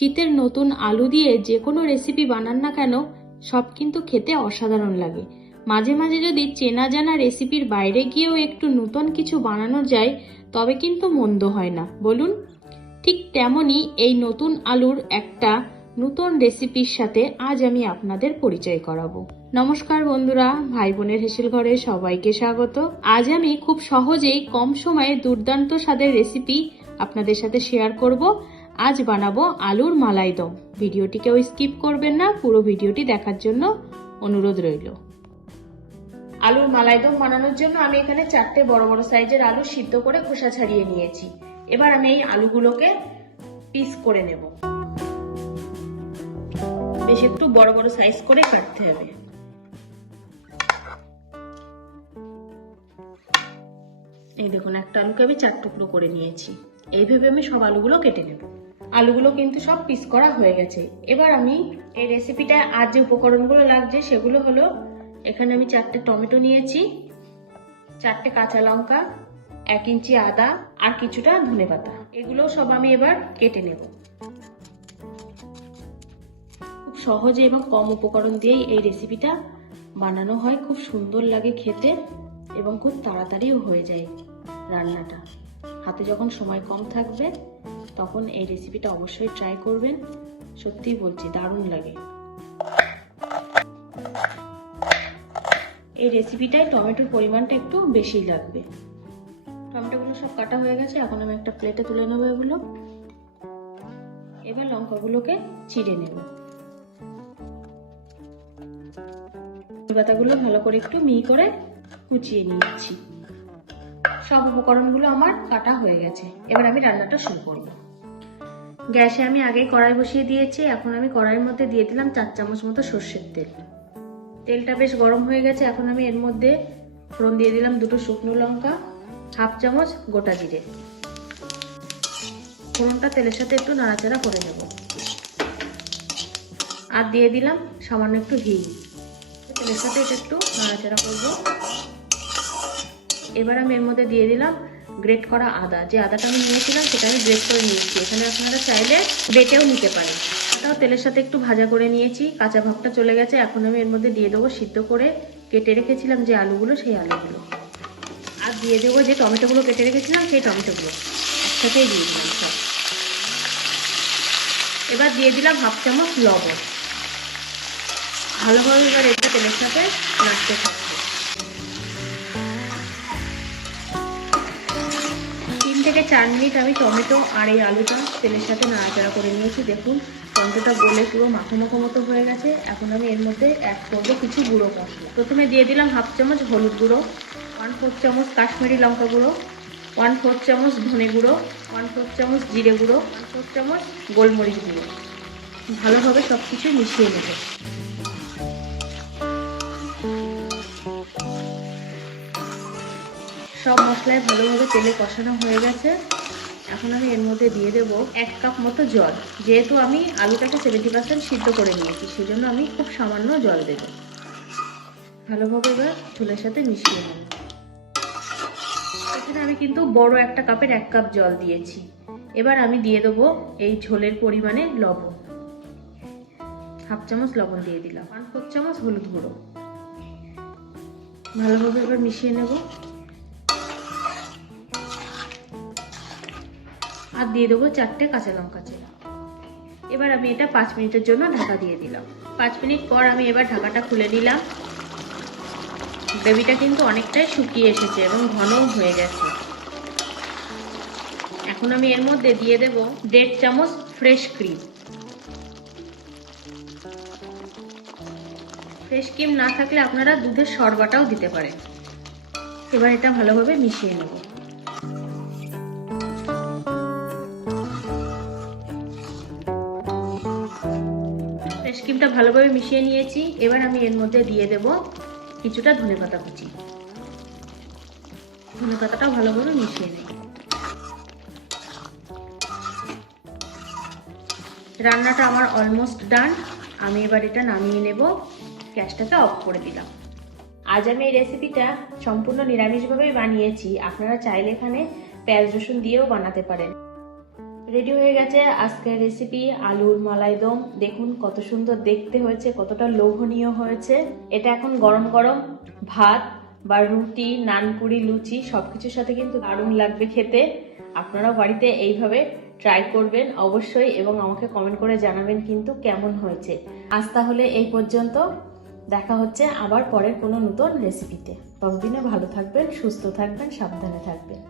শীতের নতুন আলু দিয়ে যে কোনো রেসিপি বানান না কেন সব কিন্তু খেতে অসাধারণ লাগে। মাঝে মাঝে যদি চেনা জানা রেসিপির বাইরে গিয়েও একটু নতুন কিছু বানানো যায় তবে কিন্তু মন্দ হয় না, বলুন? ঠিক তেমনই এই নতুন আলুর একটা নতুন রেসিপির সাথে আজ আমি আপনাদের পরিচয় করাবো। নমস্কার বন্ধুরা, ভাই বোনের হেসেল ঘরে সবাইকে স্বাগত। আজ আমি খুব সহজেই কম সময়ে দুর্দান্ত স্বাদের রেসিপি আপনাদের সাথে শেয়ার করব। আজ বানাবো আলুর মালাই দম। ভিডিওটিকেও স্কিপ করবেন না, পুরো ভিডিওটি দেখার জন্য অনুরোধ রইল। আলুর মালাই দম বানানোর জন্য আমি এখানে 4টে বড় বড় সাইজের আলু সিদ্ধ করে খোসা ছাড়িয়ে নিয়েছি। এবার আমি এই আলুগুলোকে পিস করে নেব। বেশ একটু বড় বড় সাইজ করে কাটতে হবে। এই দেখুন, একটা আলুকে আমি 4 টুকরো করে নিয়েছি। এইভাবে আমি সব আলুগুলো কেটে নেব। আলুগুলো কিন্তু সব পিস করা হয়ে গেছে। এবার আমি এই রেসিপিটায় আর যে উপকরণগুলো লাগছে সেগুলো হলো, এখানে আমি 4টে টমেটো নিয়েছি, 4টে কাঁচা লঙ্কা, 1 ইঞ্চি আদা আর কিছুটা ধনেপাতা। এগুলো সব আমি এবার কেটে নেব। খুব সহজে এবং কম উপকরণ দিয়েই এই রেসিপিটা বানানো হয়। খুব সুন্দর লাগে খেতে এবং খুব তাড়াতাড়িও হয়ে যায় রান্নাটা। হাতে যখন সময় কম থাকবে তখন এই রেসিপিটা অবশ্যই ট্রাই করবেন। সত্যিই বলছি, দারুণ লাগে। এই রেসিপিটায় টমেটোর পরিমাণটা একটু বেশি লাগবে। টমেটোগুলো সব কাটা হয়ে গেছে, এখন আমি একটা প্লেটে তুলে নেবো এগুলো। এবার লঙ্কাগুলোকে চিড়ে নেব। পাতাগুলো ভালো করে একটু মিহি করে কুচিয়ে নিয়েছি। সব উপকরণগুলো আমার কাটা হয়ে গেছে। এবার আমি রান্নাটা শুরু করব। গ্যাসে আমি আগে কড়াই বসিয়ে দিয়েছি। এখন আমি কড়াইয়ের মধ্যে দিয়ে দিলাম 4 চামচ মতো সর্ষের তেল। তেলটা বেশ গরম হয়ে গেছে। এখন আমি এর মধ্যে ফোড়ন দিয়ে দিলাম 2টো শুকনো লঙ্কা, 1/2 চামচ গোটা জিরে। ফোড়নটা তেলের সাথে একটু নাড়াচাড়া করে নেব। আর দিয়ে দিলাম সামান্য একটু হিং। তেলের সাথে এটা একটু নাড়াচাড়া করব। এবার আমি এর মধ্যে দিয়ে দিলাম গ্রেট করা আদা। যে আদাটা আমি নিয়েছিলাম সেটা আমি গ্রেট করে নিয়েছি। এখানে আপনারা চাইলে বেটেও নিতে পারেন। এটাও তেলের সাথে একটু ভাজা করে নিয়েছি। কাঁচা ভাবটা চলে গেছে। এখন আমি এর মধ্যে দিয়ে দেবো সিদ্ধ করে কেটে রেখেছিলাম যে আলুগুলো, সেই আলুগুলো। আর দিয়ে দেবো যে টমেটোগুলো কেটে রেখেছিলাম সেই টমেটোগুলো। একসাথেই দিয়ে দিলাম সব। এবার দিয়ে দিলাম 1/2 চামচ লবণ। ভালোভাবে এবার এটা তেলের সাথে নাড়তে থাকবে। 3 থেকে 4 মিনিট আমি টমেটো আর এই আলুটা তেলের সাথে নাড়াচাড়া করে নিয়েছি। দেখুন টমেটোটা গলে পুরো মাখো মাখো মতো হয়ে গেছে। এখন আমি এর মধ্যে অ্যাড করবো কিছু গুঁড়ো মশলা। প্রথমে দিয়ে দিলাম 1/2 চামচ হলুদ গুঁড়ো, 1/4 চামচ কাশ্মীরি লঙ্কা গুঁড়ো, 1/4 চামচ ধনে গুঁড়ো, 1/4 চামচ জিরে গুঁড়ো, 1/4 চামচ গোলমরিচ গুঁড়ো। ভালোভাবে সব কিছু মিশিয়ে নেব। সব মশলায় ভালোভাবে তেলে কষানো হয়ে গেছে। এখন আমি এর মধ্যে দিয়ে দেবো 1 কাপ মতো জল। যেহেতু আমি আলুটাকে 70% সিদ্ধ করে নিয়েছি, সেই জন্য আমি খুব সামান্য জল দেব। ভালোভাবে এবার ঝোলের সাথে মিশিয়ে নেব। এখানে আমি কিন্তু বড় একটা কাপের 1 কাপ জল দিয়েছি। এবার আমি দিয়ে দেবো এই ঝোলের পরিমাণে লবণ। 1/2 চামচ লবণ দিয়ে দিলাম, 1/4 চামচ হলুদ গুঁড়ো। ভালোভাবে এবার মিশিয়ে নেব। আর দিয়ে দেবো 4টে কাঁচা লঙ্কা চেরা। এবার আমি এটা 5 মিনিটের জন্য ঢাকা দিয়ে দিলাম। 5 মিনিট পর আমি এবার ঢাকাটা খুলে নিলাম। গ্রেভিটা কিন্তু অনেকটাই শুকিয়ে এসেছে এবং ঘনও হয়ে গেছে। এখন আমি এর মধ্যে দিয়ে দেব 1.5 চামচ ফ্রেশ ক্রিম। ফ্রেশ ক্রিম না থাকলে আপনারা দুধের শরবাটাও দিতে পারেন। এবার এটা ভালোভাবে মিশিয়ে নেব। ফ্রেশ ক্রিমটা ভালোভাবে মিশিয়ে নিয়েছি। এবার আমি এর মধ্যে দিয়ে দেব কিছুটা ধনেপাতা কুচি। ধনেপাতাটাও ভালোভাবে মিশিয়ে নেব। রান্নাটা আমার অলমোস্ট ডান। আমি এবার এটা নামিয়ে নেব। গ্যাসটাকে অফ করে দিলাম। আজ আমি এই রেসিপিটা সম্পূর্ণ নিরামিষভাবেই বানিয়েছি। আপনারা চাইলে এখানে পেঁয়াজ রসুন দিয়েও বানাতে পারেন। রেডি হয়ে গেছে আজকের রেসিপি আলুর মালাই দম। দেখুন কত সুন্দর দেখতে হয়েছে, কতটা লোভনীয় হয়েছে। এটা এখন গরম গরম ভাত বা রুটি, নানপুরি, লুচি সবকিছুর সাথে কিন্তু দারুণ লাগবে খেতে। আপনারাও বাড়িতে এইভাবে ট্রাই করবেন অবশ্যই এবং আমাকে কমেন্ট করে জানাবেন কিন্তু কেমন হয়েছে। আজ তাহলে এই পর্যন্ত, দেখা হচ্ছে আবার পরের কোনো নতুন রেসিপিতে। ততদিনে ভালো থাকবেন, সুস্থ থাকবেন, সাবধানে থাকবেন।